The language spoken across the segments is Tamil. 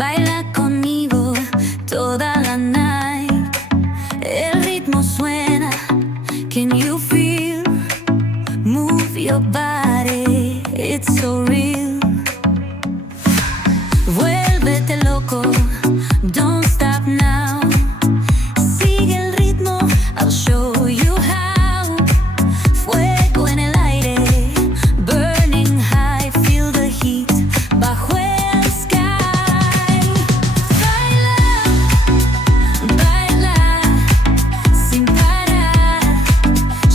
Baila conmigo toda la night. El ritmo suena. Can you feel? Move your body. It's so real. Vuélvete loco. Don't stop now. Sigue el ritmo. I'll show you how. Fuego en el aire. Burning high. Feel the heat. Bajo el sky. Baila, baila sin parar.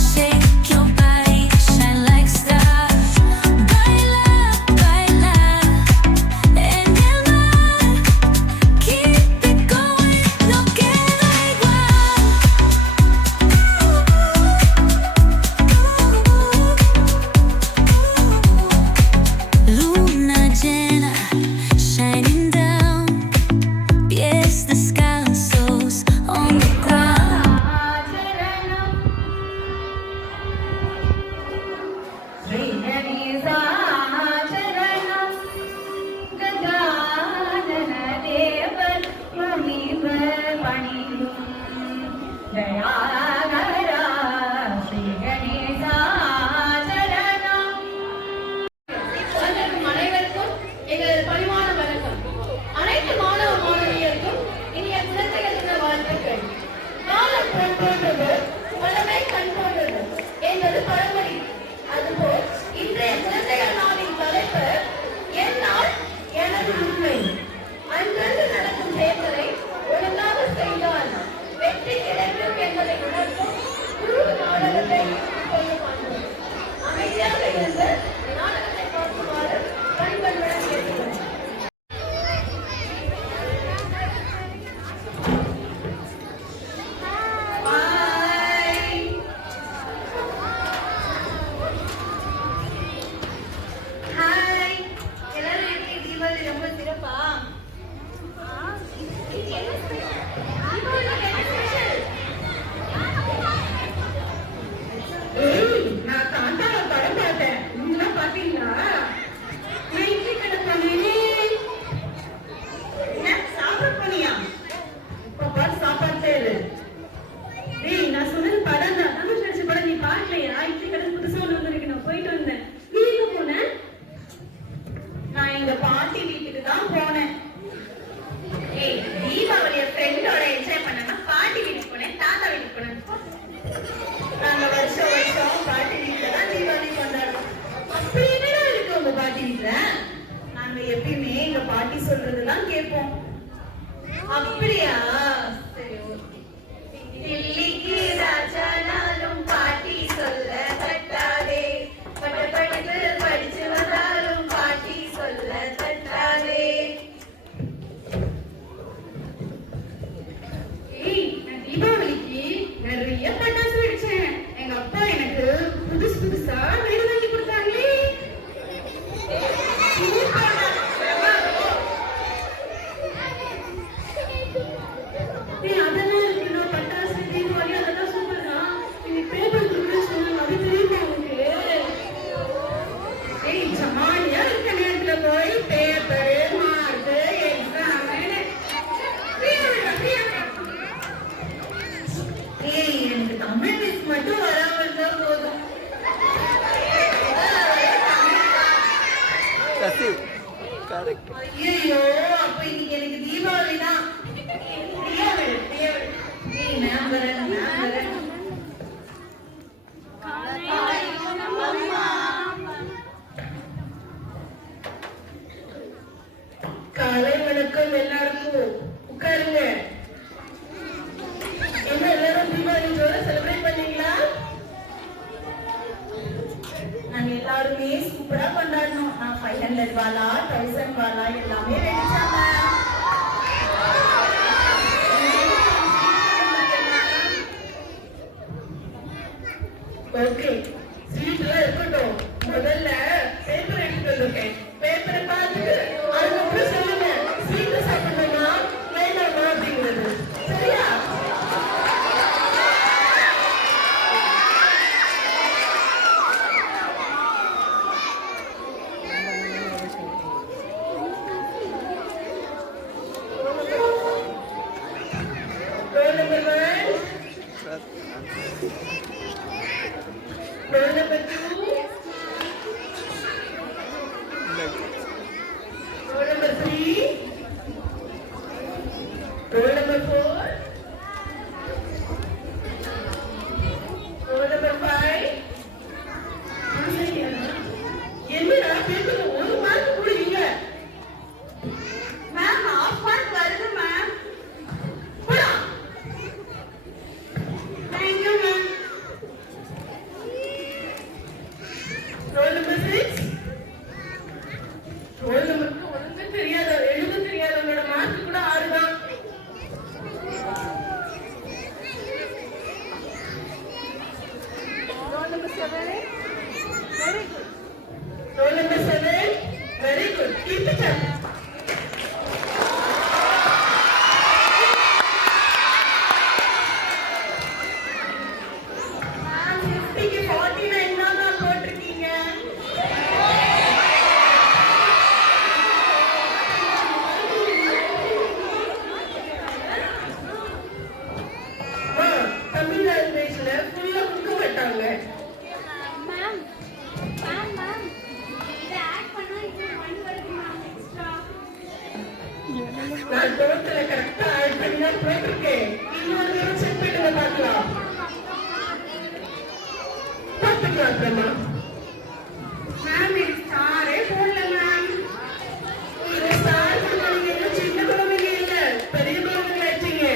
Shake your body, shine like stars. Baila, baila en el mar. Keep it going, no queda igual. Luna llena, shining down. Pies descalzos on the ground. வணக்கம் அனைவருக்கும் எங்களது பணிவான வணக்கம். அனைத்து மாணவ மாணவியருக்கும் இனிய குழந்தைகள் தின வாழ்த்துக்கள். காலம் பொன் போன்றது, வளமை கண் போன்றது என்பது பழமொழி. அதுபோல் இன்றைய குழந்தைகள் நாளின் தலைப்பு என் நாள் எனது உண்மை. அன்றன்று நடக்கும் செயல்களை ஒழுங்காக செய்தால் வெற்றி கிடைக்கும் என்பதை உணர்த்தும் குரு நாடகத்தை கொண்டு வந்தோம். அமைதியாக இருந்து நாடகத்தை பார்க்குமாறு பண்புடன் கேட்டுக்கொள்கிறேன். ஹாய், எல்லாரும் எப்படி தீபாவளி ரொம்ப சிறப்பா? நான் காந்தார படம் பார்த்தேன். நீங்களாம் பாத்தீங்களா? நான் இட்லி கடை பண்ணேனே. என்ன சாப்பிட போனியா? இப்ப பாரு சாப்பாடு செய்யுது. டேய், நான் சொன்னது படம் தான். தனுஷ் நடிச்ச படம் நீ பார்க்கலையா? இட்லி கடை புதுசா ஒண்ணு வந்திருக்கு. நான் போயிட்டு வந்தேன். நீ எங்க போன? நான் எங்க பாட்டி வீட்டுக்கு தான் போனேன். ஏய், தீபாவளிய ஃப்ரெண்டோட என்ஜாய் பண்ணனா பாட்டி வீட்டுக்கு போனேன், தாத்தா வீட்டுக்கு போனேன். நாங்க வருஷம் வருஷம் பாட்டி வீட்டுல தான் தீபாவளி கொண்டாடுறோம். அப்படி என்னடா இருக்கு உங்க பாட்டி வீட்டுல? நாங்க எப்பயுமே எங்க பாட்டி சொல்றதுதான் கேட்போம். அப்படியா? சரி, ஓகே. தில்லிக்கு ராஜானாலும் பாட்டி சொல்ல தட்டாதே. பட்டப்படிப்பு படிச்சு வந்தாலும் பாட்டி சொல்ல தட்டாதே. ஏய், நான் தீபாவளிக்கு நிறைய பட்டாசு வெடிச்சேன். எங்க அப்பா எனக்கு புதுசு புதுசா வீடு வாங்கி கொடுத்தாங்களே. ஏய், அதெல்லாம் இருக்கணும். பட்டாசு தீபாவளி அதெல்லாம் சூப்பர் தான். Roll number 2. Roll number 3. Roll number 4. Roll number 5. என்னடா பேப்பர்ல ஒரு மார்க் கொடுங்க மேம். ஆஃப் மார்க் வருது மேம். போடா. Thank you ma'am. Roll number 6. Roll number 2 ஒண்ணுமே தெரியாத எழுத தெரியாதவங்களோட மார்க் கூட 6 தான். Roll number 7. Very good. Roll number 7. Very good. Keep it up. Ma'am, 50 க்கு 49 தான் நான் போட்டிருக்கீங்க. தமிழ் லாங்குவேஜ்ல ஃபுல்லா கொடுக்க மாட்டாங்க. மேம் மேம் மேம் இதை ஆட் பண்ணா இது 1 வருது மேம் எக்ஸ்ட்ரா. நான் டோட்டல கரெக்டா ஆட் பண்ணி தான் போட்டிருக்கேன். இன்னொரு தடவை செக் பண்ணுங்க பார்க்கலாம். பார்த்துக்கலாம் அப்புறமா. மேம் இது ஸ்டாரே போடல மேம். இது ஸ்டார் போடுறீங்க. இன்னும் சின்ன குழந்தைங்க இல்ல, பெரிய குழந்தைங்க ஆயிட்டீங்க.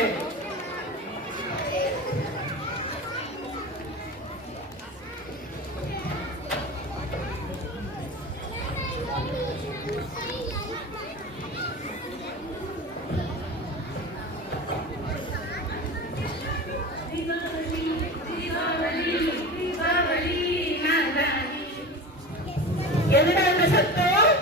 என்னடா இந்த சத்தம்?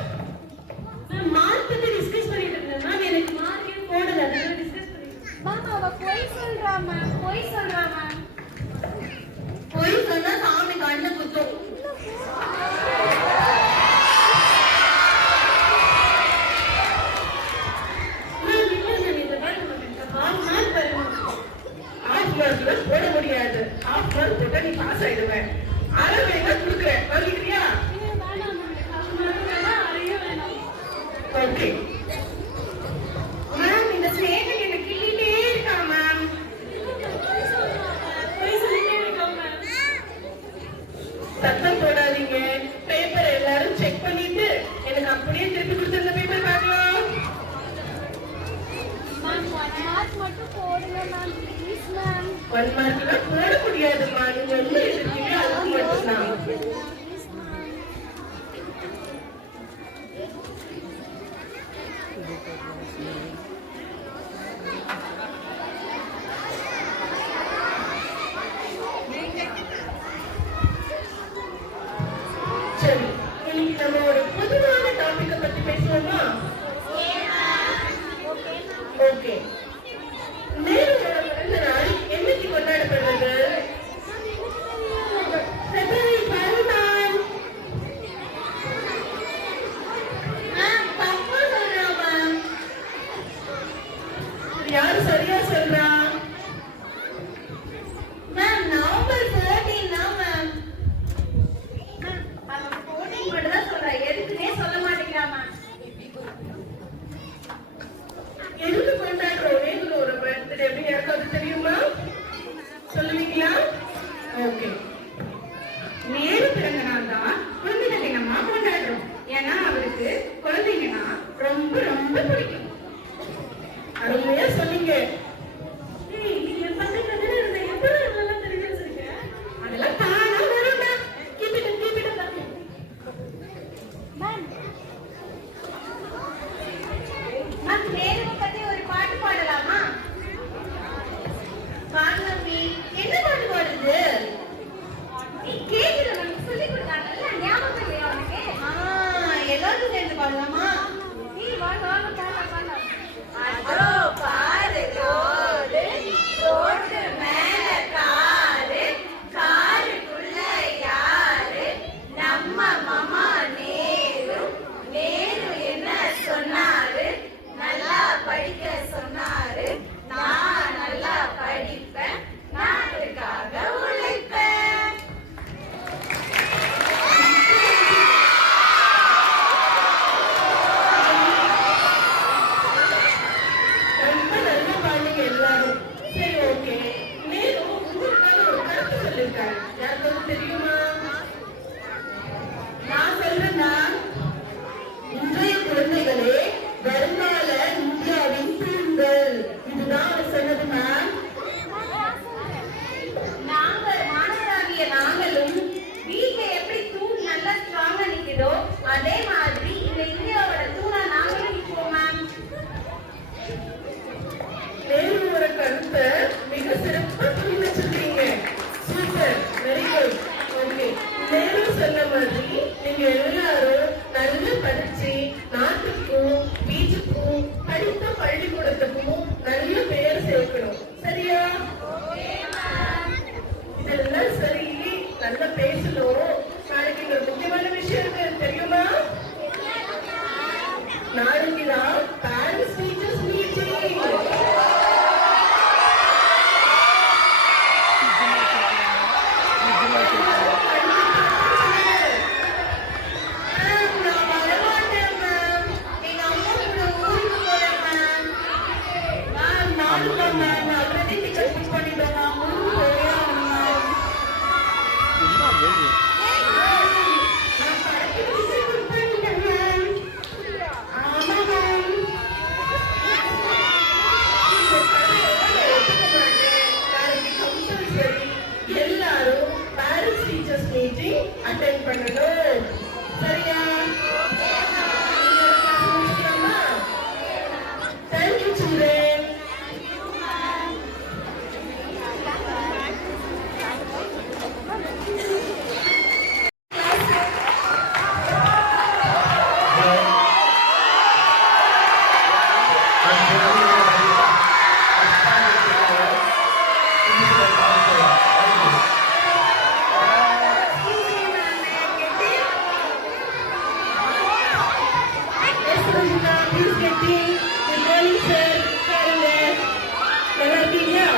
நான் மார்க் பத்தி டிஸ்கஸ் பண்ணிட்டு இருந்தேன் மேம். எனக்கு மார்க்கே போடல, அதனால டிஸ்கஸ் பண்ணிட்டு இருந்தேன். மேம் அவ பொய் சொல்றா மேம், பொய் சொல்றா மேம். பொய் சொன்னா சாமி கண்ணு குத்தும். மேம் இல்ல மேம், இந்த மாதிரி உங்களுக்கு half mark வரணும். half mark ல போட முடியாது. half mark போட்டா நீ பாஸ் ஆயிடுவ. அரை வேணா கொடுக்குறேன், வாங்கிக்கிறியா? வேணாம் மேம், half mark வேணாம், அரையும் வேணாம். Okay ma'am. இந்த ஸ்நேகன் என்ன கிள்ளிட்டே இருக்கா மேம். பொய் சொல்லிட்டே இருக்கா மேம். சத்தம் போடாதீங்க. பேப்பர் எல்லாரும் செக் பண்ணிட்டு எனக்கு அப்படியே திருப்பி கொடுத்துருந்த பேப்பர் பார்க்கலாம். மேம் 1 மார்க் மட்டும் போடுங்க மேம், ப்ளீஸ் மேம். 1 மார்க்ல போட முடியாதுமா. நீங்க என்ன இருக்கீங்க அதுக்கு மட்டும்தான். Please ma'am. சரி, இன்னைக்கு நம்ம ஒரு பொதுவான டாபிக்க பத்தி பேசுவோமா? ஓகே. நேருவோட பிறந்த நாள் என்னைக்கு கொண்டாடப்படுறது? February 12. மேம் தப்பு சொல்றா மேம். யாரு சரியா சொல்றா? மேம் நவம்பர் 13 தான் மேம். மேம் அவன் 14 மட்டும் தான் சொல்றா, எதுக்குன்னே சொல்ல மாட்டேங்கிறா மேம். எதுக்கு கொண்டாடுறோம் நேருவோட பர்த்டே அப்படின்னு யாருக்காவது தெரியுமா? சொல்லுவீங்களா? ஓகே. நேரு பிறந்த நாள் தான் குழந்தைகள் தினமா கொண்டாடுறோம். ஏன்னா அவருக்கு குழந்தைங்கன்னா ரொம்ப ரொம்ப பிடிக்கும். அருமையா சொன்னீங்க. அதெல்லாம் தானா வரும்டா. Keep it up, keep it up. Ma'am ma'am நேருவை பத்தி ஒரு பாட்டு பாடலாமா? பாடுறீ. என்ன பாட்டு பாடுது? நீ கேக்குற நமக்கு சொல்லி கொடுத்தாங்கல்ல, ஞாபகம் இல்லையா உனக்கு? எல்லாரும் சேர்ந்து பாடலாமா? நீ வாங்க வாங்க பாடலாம் பாடலாம். அதோ பாரு ரோடு, ரோட்டு மேல காரு, காருக்குள்ள யாரு? நம்ம மாமா நேரு. நேரு என்ன சொன்னாரு? நல்லா படிக்க சொன்னாரு. நான் நல்லா படிப்பேன், நாட்டுக்காக மேலும் ஒரு கருத்தை மிக சிறப்பா புரிய வச்சிருக்கீங்க. Super, very good. ஓகே, மேலும் சொன்ன மாதிரி நீங்க எல்லாரும் நல்லா படிச்சு நாட்டுக்கும் வீட்டுக்கும் படித்த பள்ளிக்கூடத்துக்கும் நல்ல பெயர் சேர்க்கணும். சரியா? இதெல்லாம் சரி, நல்லா பேசணும். நாளைக்கு ஒரு முக்கியமான விஷயம் இருக்கு, தெரியுமா? நாளைக்குதான் பேரண்ட்ஸ் டீச்சர்ஸ் மீட்டிங். எல்லாரும் பேரண்ட்ஸ் டீச்சர்ஸ் மீட்டிங் அட்டெண்ட் பண்ணணும். சரியா? Thank you, children. Yes, Rajina, please get in. Good morning, sir. உட்காருங்க. நல்லா இருக்கீங்களா?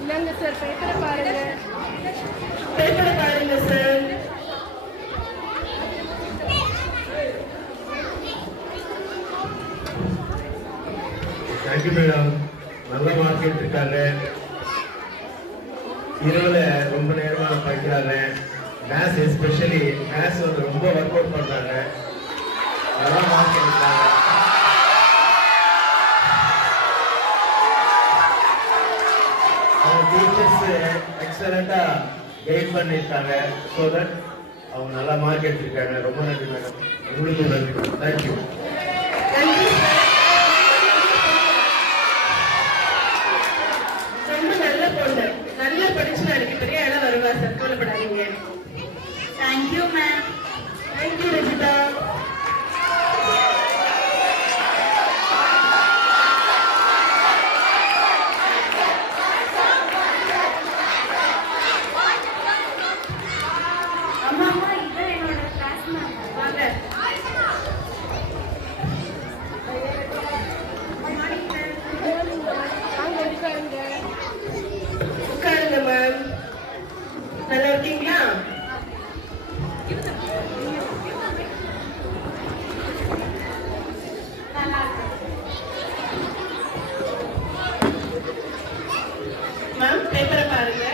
இல்லைங்க சார், பேப்பரை பாருங்க. பேப்பரை பாருங்க சார். Thank you madam. நல்ல மார்க் எடுத்திருக்காங்க. இரவுல ரொம்ப நேரமா படிக்கிறாங்க. மேத்ஸ் எஸ்பெஷலி மேத்ஸ் வந்து ரொம்ப ஒர்க் அவுட் பண்றாங்க. நல்ல மார்க் எடுத்தாங்க. அவங்க டீச்சர்ஸ் எக்ஸலண்டா கைட் பண்ணியிருக்காங்க. ஸோ தட் அவங்க நல்ல மார்க் எடுத்திருக்காங்க. ரொம்ப நன்றி மேடம். உங்களுக்கு நன்றி மேடம். தேங்க்யூ. நன்றி சார். ரொம்ப நல்ல பொண்ணு. நல்லா படிச்சு நாளைக்கு பெரிய இடம் வருவா சார். கவலைப்படாதீங்க. Thank you ma'am. தேங்க்யூ ரஜிதா. அம்மா அம்மா, இதான் என்னோட கிளாஸ் மேம். வாங்க. உட்காருங்க மேம். நல்லா இருக்கீங்களா? மேம், பேப்பரை பாருங்க.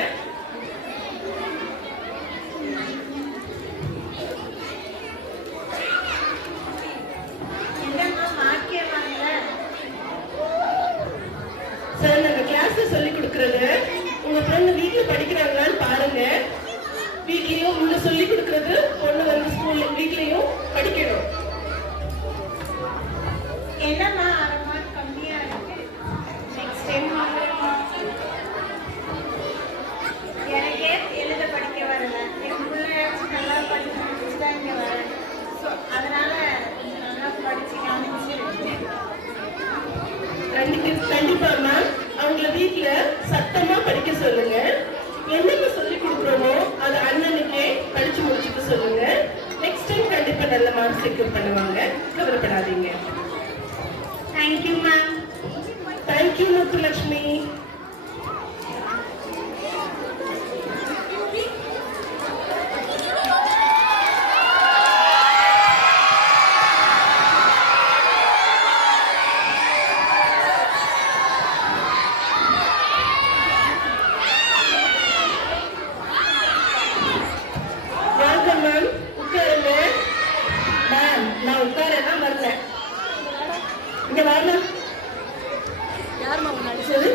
என்னம்மா மார்க்கே வாங்கல? சார், நாங்க கிளாஸ்ல சொல்லி கொடுக்கறது உங்க பொண்ணு வீட்டுல படிக்கிறாங்களான்னு பாருங்க. வீட்லயும் உள்ள சொல்லி கொடுக்கறது பொண்ணு வந்து ஸ்கூல்ல வீட்லயும் படிக்கணும். என்னம்மா 6 மார்க் கம்மியா இருக்கு? நெக்ஸ்ட் டைம் வாங்குறேம்மா. எனக்கே எழுத படிக்க வரல. என் பிள்ளையாச்சும் நல்லா படிச்சு முடிச்சு தான் இங்கே வரேன். ஸோ அதனால நல்லா படிச்சு காமிச்சிருக்கேன். கண்டிப்பா மேம். அவங்கள வீட்ல சத்தமா படிக்க சொல்லுங்க. என்னென்ன சொல்லி கொடுக்குறோமோ அது அண்ணனுக்கே படிச்சு முடிச்சுட்டு சொல்லுங்க. நெக்ஸ்ட் டைம் கண்டிப்பா நல்ல மார்க் செக்யூர் பண்ணுவாங்க. கவலைப்படாதீங்க. Thank you ma'am. தேங்க்யூ முத்துலட்சுமி. வாங்க மேம், உட்காருங்க. மேம், நான் உட்காரதான் வரல. இங்க வரலாம். யாரும்மா முன்னாடி? சொல்லு.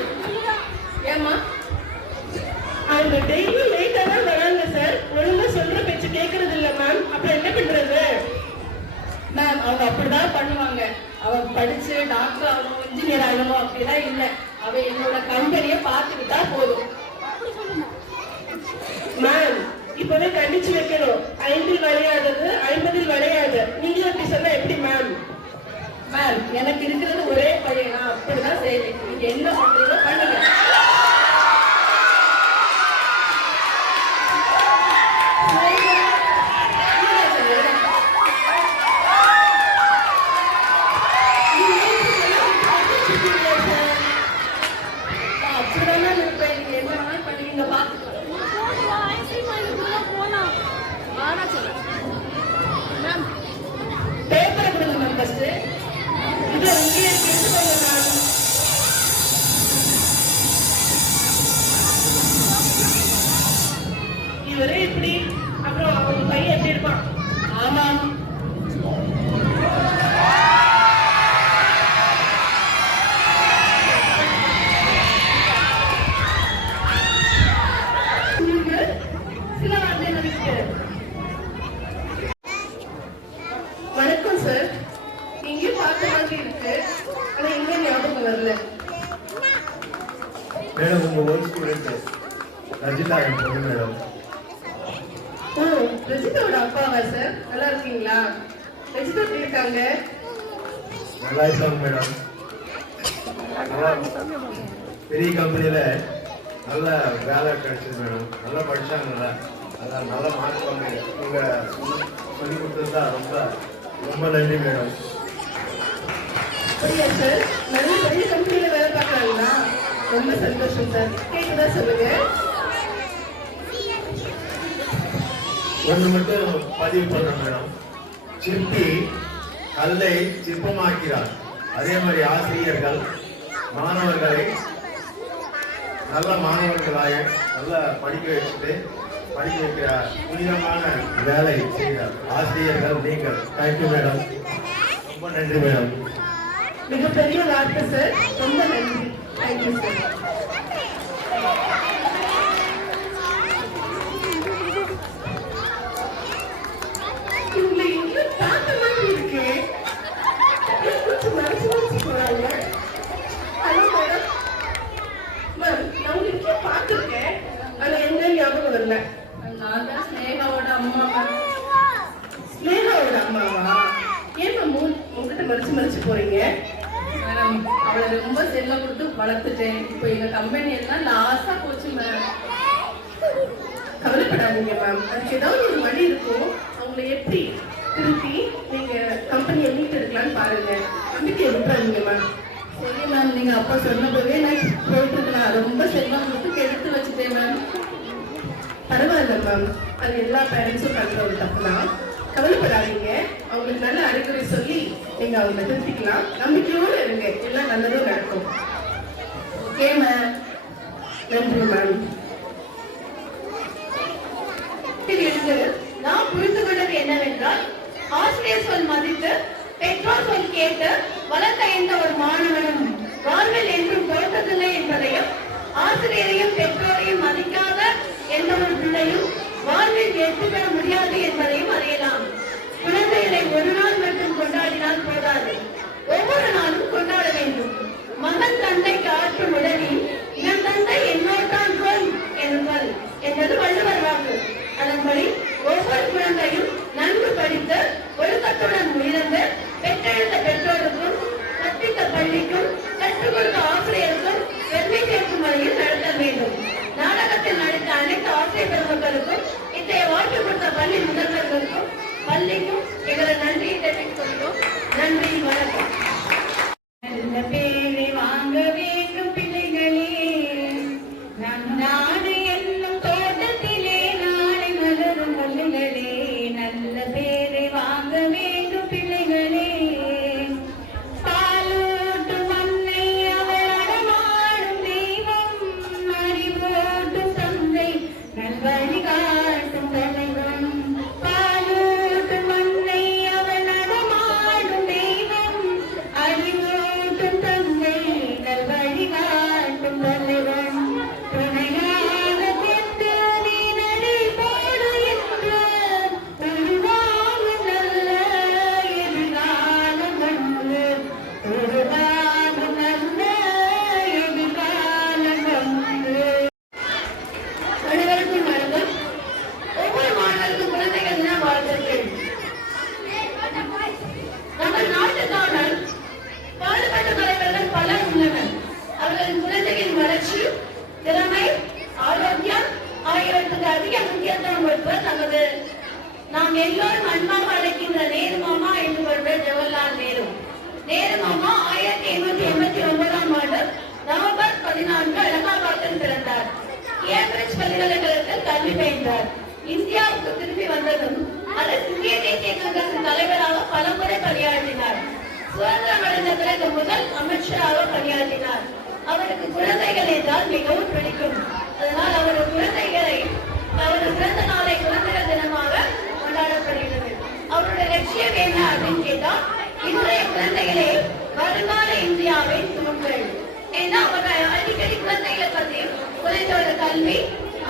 படிச்சு வைக்கணும். 5 விளையாதது 50 விளையாது. நீங்களும் அப்படி சொன்னா எப்படி மேம்? மேம், எனக்கு இருக்கிறது ஒரே பையன், நான் அப்படிதான் செய்வேன். நீங்க என்ன பண்றீங்களோ பண்ணுங்க. அப்படிதான் இருப்பேன். நீங்க என்ன வேணாலும் பண்ணுவீங்க, பாத்துக்கலாம். பேப்பரை கொடுங்க மேம் ஃபர்ஸ்ட். இது இங்கேயே எடுத்துக்கோங்க மேம். இவரே இப்படி, அப்புறம் அவங்க பையன் எப்படி இருப்பான்? ஆமாம். சில வார்த்தை நினைக்கிறேன். வணக்கம் சார். நீங்க பார்த்த மாதிரி இருக்கு, ஆனா எங்க ஞாபகம் வரல. மேடம் உங்க ஓல்ட் ஸ்டூடெண்ட் ரஜிதா என் பொண்ணு மேடம். ஓ, ரஜிதாவோட அப்பாவா சார்? நல்லா இருக்கீங்களா? ரஜிதா எப்படி இருக்காங்க? நல்லா இருக்காங்க மேடம். பெரிய கம்பெனியில நல்ல வேலை கிடைச்சது மேடம். நல்லா படிச்சாங்க, அதான் நல்ல மார்க் வாங்க. நீங்க சொல்லி கொடுத்ததா ரொம்ப ரொம்ப நன்றி மேடம். அப்படியா சார்? நல்ல பெரிய கம்பெனியில வேலை பார்க்கறாங்களா? ரொம்ப சந்தோஷம் சார். கேக்குதா சொல்லுங்க. ஒன்று மட்டும் பதிவு பண்றேன் மேடம். சிற்பி கல்லை சிற்பமாக்கிறார். அதே மாதிரி ஆசிரியர்கள் மாணவர்களை நல்ல மாணவர்களாக நல்லா படிக்க வச்சுட்டு படிக்க வைக்கிற புனிதமான வேலை செய்கிறார் ஆசிரியர்கள் நீங்கள். Thank you madam. ரொம்ப நன்றி மேடம். மிகப்பெரிய வார்த்தை சார். ரொம்ப நன்றி. Thank you sir. உங்களை எங்க பார்த்த மாதிரி இருக்கு. கொஞ்சம் மறைச்சு மறைச்சு போறாங்க. Hello madam. மேம், நான் உங்களுக்கு பார்த்துருக்கேன், ஆனா எந்த ஞாபகம் வரல. நான் தான் ஸ்னேகாவோட அம்மா. ஸ்னேகாவோட அம்மாவா? ஏன் மேம் உங்ககிட்ட மறைச்சு மறைச்சு போறீங்க? மேடம், அவளை ரொம்ப செல்லம் கொடுத்து வளர்த்துட்டேன். இப்போ எங்க கம்பெனி எல்லாம் லாஸா போச்சு மேம். கவலைப்படாதீங்க மேம், அதுக்கு ஏதாவது ஒரு வழி இருக்கும். அவங்களை எப்படி திருப்பி நீங்க கம்பெனியை மீட்டு எடுக்கலான்னு பாருங்க. நம்பிக்கை விட்டுறாதீங்க மேம். சரி மேம், நீங்க அப்பா சொன்னபோதே நான் போயிட்டு இருக்கலாம். ரொம்ப செல்லம் கொடுத்து எடுத்து வச்சுட்டேன் மேம். பரவாயில்ல மேம், அது எல்லா பேரண்ட்ஸும் பண்ற ஒரு தப்பு தான். கவலைப்படாதீங்க, அவங்களுக்கு நல்ல அறிவுரை சொல்லி நீங்க அவங்க திருத்திக்கலாம். நம்பிக்கையோடு இருங்க, எல்லாம் நல்லதும் நடக்கும். Okay ma'am. நன்றி மேம். நான் புரிந்து கொண்டது என்னவென்றால், ஆசிரியர் சொல் மதித்து பெற்றோர் சொல் கேட்டு வளர்த்த எந்த ஒரு மாணவனும் வாழ்வில் என்றும் தோற்றதில்லை என்பதையும், ஆசிரியரையும் பெற்றோரையும் மதிக்காத எந்த ஒரு பிள்ளையும் வாழ்வில் வெற்றி பெற முடியாது என்பதையும் அறியலாம். குழந்தைகளை ஒரு நாள் மட்டும் கொண்டாடினால் போதாது, ஒவ்வொரு நாளும் கொண்டாட வேண்டும். மகன் தந்தைக்கு ஆற்றும் உதவி என் தந்தை என்னோட்டான் சொல் என்பது என்பது வள்ளுவர் வாக்கு. அதன்படி ஒவ்வொரு குழந்தையும் நன்கு படித்து ஒழுக்கத்துடன் உயர்ந்து பெற்றெடுத்த பெற்றோருக்கும் கற்பித்த பள்ளிக்கும் கற்றுக் கொடுத்த ஆசிரியருக்கும் பெருமை சேர்க்கும் வகையில் நடத்த வேண்டும். நாடகத்தில் நடித்த அனைத்து ஆசிரியர் பெருமக்களுக்கும் இன்றைய வாய்ப்பு கொடுத்த பள்ளி முதல்வர்களுக்கும் பள்ளிக்கும் எங்களது நன்றியை தெரிவித்துக் கொள்கிறோம். நன்றி, வணக்கம். நல்ல பேரை வாங்க வேண்டும் பிள்ளைகளே, நம் நாடு என்னும் தோட்டத்திலே நாம் எல்லோரும் அன்பாக அழைக்கின்ற நேரு மாமா என்று வருவர் ஜவஹர்லால் நேரு. நேரு மாமா 1889ஆம் ஆண்டு நவம்பர் 14 அலகாபாத்தில் பிறந்தார். கேம்பிரிட்ஜ் பல்கலைக்கழகத்தில் கல்வி பயின்றார். இந்தியாவுக்கு திரும்பி வந்ததும் அதற்கு இந்திய தேசிய காங்கிரசின் தலைவராக பலமுறை பணியாற்றினார். சுதந்திரம் அடைந்த பிறகு முதல் அமைச்சராக பணியாற்றினார். அவருக்கு குழந்தைகள் என்றால் மிகவும் பிடிக்கும். அதனால் அவரது பிறந்த நாளை குழந்தைகள் தினமாக கொண்டாடப்படுகிறது. அவருடைய லட்சியம் என்ன அப்படின்னு கேட்டா, இன்றைய குழந்தைகளே வருங்கால இந்தியாவின் தூண்கள். ஏன்னா அவர் அடிக்கடி குழந்தைகளை பற்றியும் குழந்தையோட கல்வி,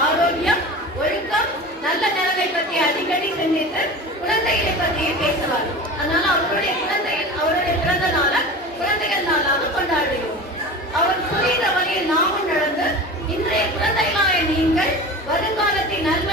ஆரோக்கியம், ஒழுக்கம், நல்ல நிலைமை பற்றி அடிக்கடி சிந்தித்து குழந்தைகளை பற்றியும் பேசுவார். அதனால அவருடைய பிறந்த நாளை குழந்தைகள் நாளாக கொண்டாடுகிறோம். அவர் சொல்லிற வழியில் நாமும் நடந்து இன்றைய குழந்தைகளாய நீங்கள் வருங்காலத்தை நல்ல